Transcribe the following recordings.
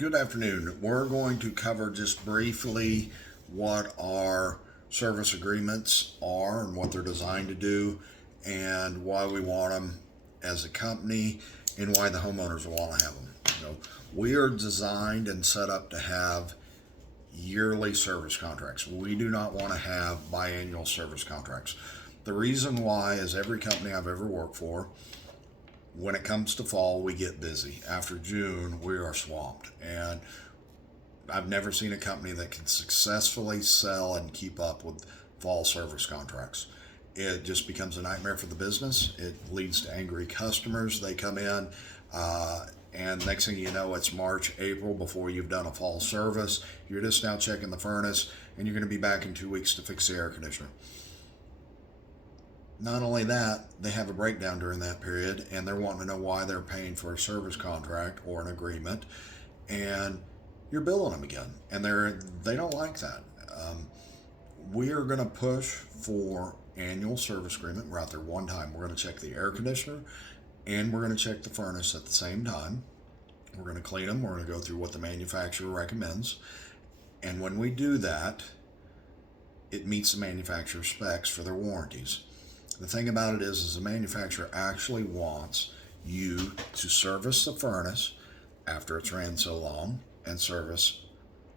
Good afternoon. We're going to cover just briefly what our service agreements are and what they're designed to do and why we want them as a company and why the homeowners will want to have them. We are designed and set up to have yearly service contracts. We do not want to have biannual service contracts. The reason why is every company I've ever worked for, when it comes to fall, we get busy. After June, we are swamped. And I've never seen a company that can successfully sell and keep up with fall service contracts. It just becomes a nightmare for the business. It leads to angry customers. They come in, and next thing you know, it's March, April before you've done a fall service. You're just now checking the furnace, and you're going to be back in 2 weeks to fix the air conditioner. Not only that, they have a breakdown during that period, and they're wanting to know why they're paying for a service contract or an agreement, and you're billing them again, and they don't like that. We are going to push for annual service agreement. We're out there one time. We're going to check the air conditioner, and we're going to check the furnace at the same time. We're going to clean them. We're going to go through what the manufacturer recommends, and when we do that, it meets the manufacturer specs for their warranties. The thing about it is the manufacturer actually wants you to service the furnace after it's ran so long and service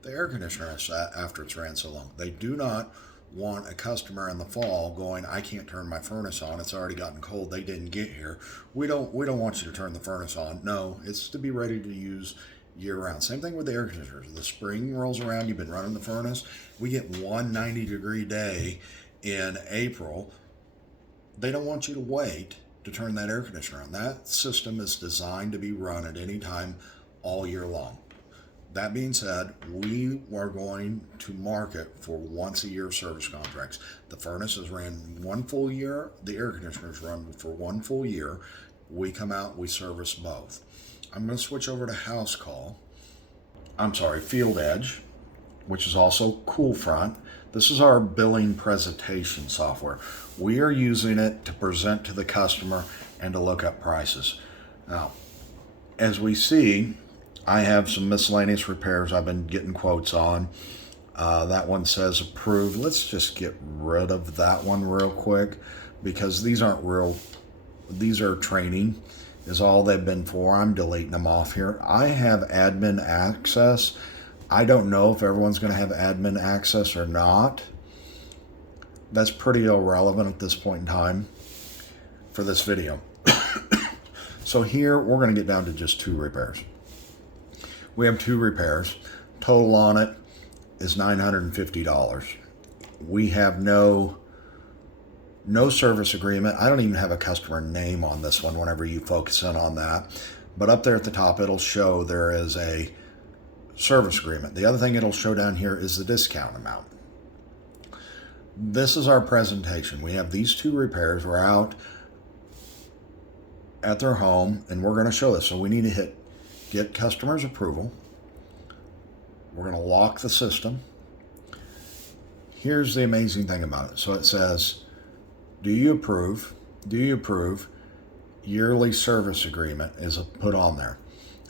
the air conditioner after it's ran so long. They do not want a customer in the fall going, I can't turn my furnace on. It's already gotten cold. They didn't get here. We don't want you to turn the furnace on. No, it's to be ready to use year round. Same thing with the air conditioners. The spring rolls around, you've been running the furnace. We get one 90-degree day in April. They don't want you to wait to turn that air conditioner on. That system is designed to be run at any time all year long. That being said, we are going to market for once a year service contracts. The furnace is ran 1 full year. The air conditioner is run for 1 full year. We come out, we service both. I'm going to switch over to Field Edge, which is also CoolFront. This is our billing presentation software. We are using it to present to the customer and to look up prices. Now, as we see, I have some miscellaneous repairs I've been getting quotes on. That one says approved. Let's just get rid of that one real quick because these aren't real. These are training is all they've been for. I'm deleting them off here. I have admin access. I don't know if everyone's going to have admin access or not. That's pretty irrelevant at this point in time for this video. So here we're going to get down to just 2 repairs. We have 2 repairs. Total on it is $950. We have no service agreement. I don't even have a customer name on this one whenever you focus in on that. But up there at the top, it'll show there is a service agreement. The other thing it'll show down here is the discount amount. This is our presentation. We have these 2 repairs. We're out at their home and we're going to show this. So we need to hit get customer's approval. We're going to lock the system. Here's the amazing thing about it. So it says, do you approve? Do you approve? Yearly service agreement is put on there.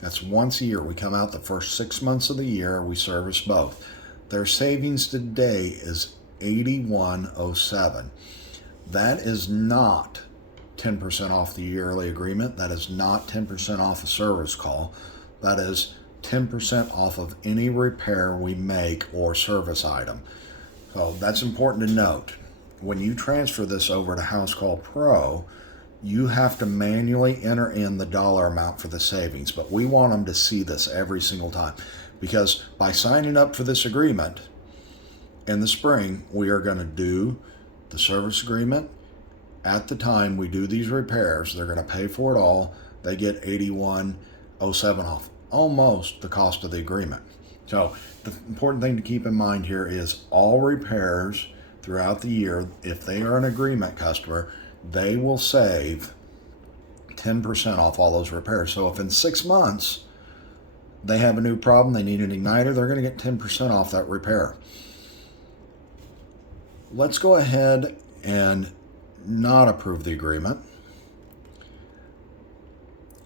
That's once a year. We come out the first 6 months of the year. We service both. Their savings today is $81.07. That is not 10% off the yearly agreement. That is not 10% off a service call. That is 10% off of any repair we make or service item. So that's important to note. When you transfer this over to Housecall Pro, you have to manually enter in the dollar amount for the savings, but we want them to see this every single time because by signing up for this agreement in the spring, we are going to do the service agreement. At the time we do these repairs, they're going to pay for it all. They get $81.07 off, almost the cost of the agreement. So the important thing to keep in mind here is all repairs throughout the year, if they are an agreement customer, they will save 10% off all those repairs. So if in 6 months they have a new problem, they need an igniter, they're going to get 10% off that repair. Let's go ahead and not approve the agreement.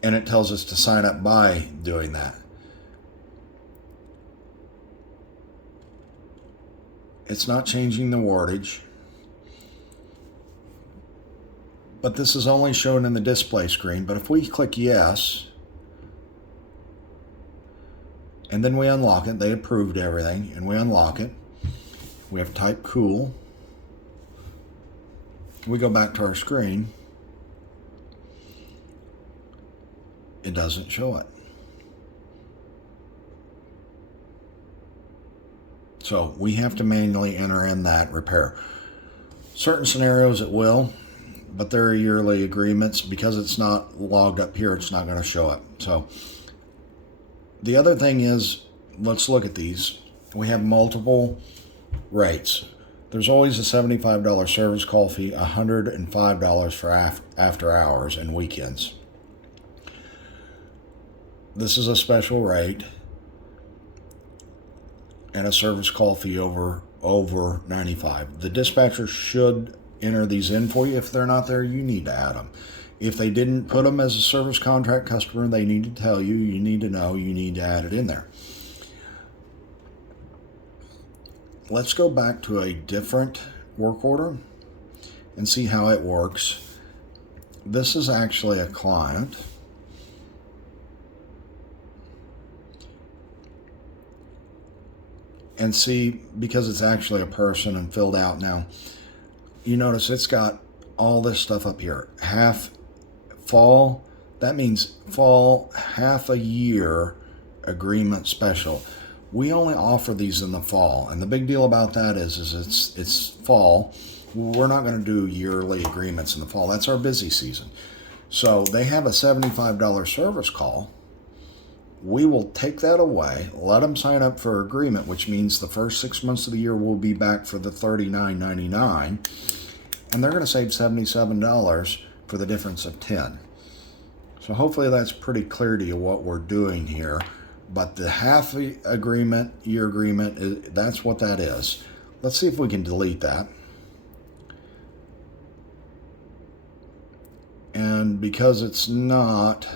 And it tells us to sign up by doing that. It's not changing the wordage. But this is only shown in the display screen. But if we click yes, and then we unlock it, they approved everything, and we unlock it. We have type cool. We go back to our screen. It doesn't show it. So we have to manually enter in that repair. Certain scenarios it will, but they're yearly agreements. Because it's not logged up here, it's not going to show up. So the other thing is, let's look at these. We have multiple rates. There's always a $75 service call fee, $105 for after hours and weekends. This is a special rate, and a service call fee over $95. The dispatcher should enter these in for you. If they're not there, you need to add them. If they didn't put them as a service contract customer, they need to tell you, you need to know, you need to add it in there. Let's go back to a different work order and see how it works. This is actually a client. And see, because it's actually a person and filled out now, you notice it's got all this stuff up here. Half fall, that means fall, half a year agreement special. We only offer these in the fall, and the big deal about that is it's fall. We're not going to do yearly agreements in the fall. That's our busy season. So they have a $75 service call. We will take that away, let them sign up for agreement, which means the first 6 months of the year will be back for the $39.99, and they're going to save $77 for the difference of $10. So hopefully that's pretty clear to you what we're doing here. But the half agreement, year agreement, that's what that is. Let's see if we can delete that. And because it's not,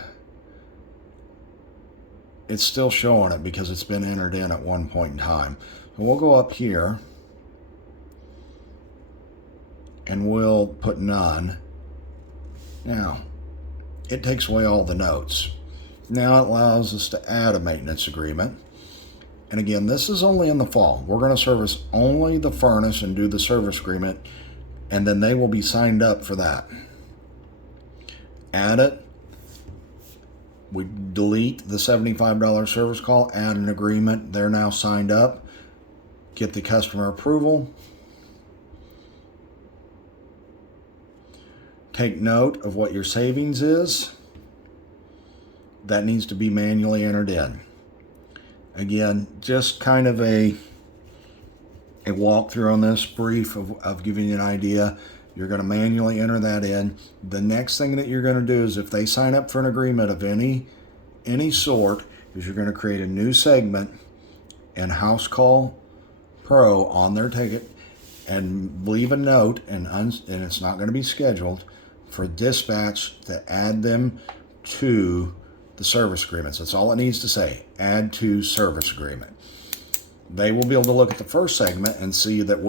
it's still showing it because it's been entered in at one point in time. So we'll go up here and we'll put none. Now, it takes away all the notes. Now it allows us to add a maintenance agreement. And again, this is only in the fall. We're going to service only the furnace and do the service agreement, and then they will be signed up for that. Add it. We delete the $75 service call, add an agreement. They're now signed up. Get the customer approval. Take note of what your savings is. That needs to be manually entered in. Again, just kind of a walkthrough on this, brief of giving you an idea. You're going to manually enter that in. The next thing that you're going to do is, if they sign up for an agreement of any sort, is you're going to create a new segment and House Call Pro on their ticket and leave a note, and it's not going to be scheduled, for dispatch to add them to the service agreements. That's all it needs to say. Add to service agreement. They will be able to look at the first segment and see that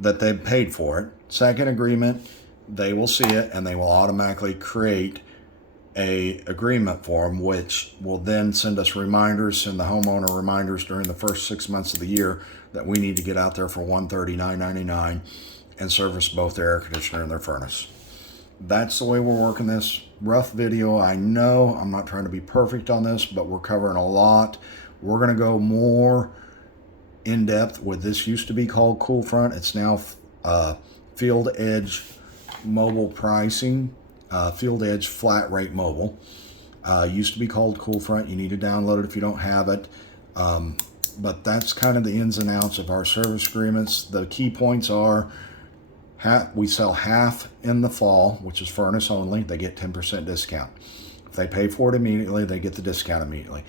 that they paid for it. Second agreement, they will see it and they will automatically create a agreement form, which will then send us reminders, send the homeowner reminders during the first 6 months of the year that we need to get out there for $139.99 and service both their air conditioner and their furnace. That's the way we're working this. Rough video, I know. I'm not trying to be perfect on this, but we're covering a lot. We're going to go more in depth with this. Used to be called CoolFront. It's now Field Edge Mobile Pricing. Field Edge Flat Rate Mobile. Used to be called CoolFront. You need to download it if you don't have it. But that's kind of the ins and outs of our service agreements. The key points are, we sell half in the fall, which is furnace only. They get 10% discount. If they pay for it immediately, they get the discount immediately.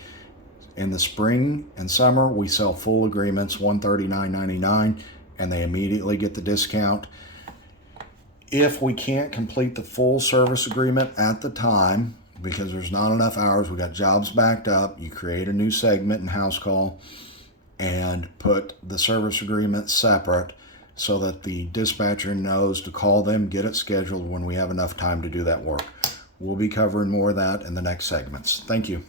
In the spring and summer, we sell full agreements, $139.99, and they immediately get the discount. If we can't complete the full service agreement at the time, because there's not enough hours, we got jobs backed up, you create a new segment in House Call, and put the service agreement separate so that the dispatcher knows to call them, get it scheduled when we have enough time to do that work. We'll be covering more of that in the next segments. Thank you.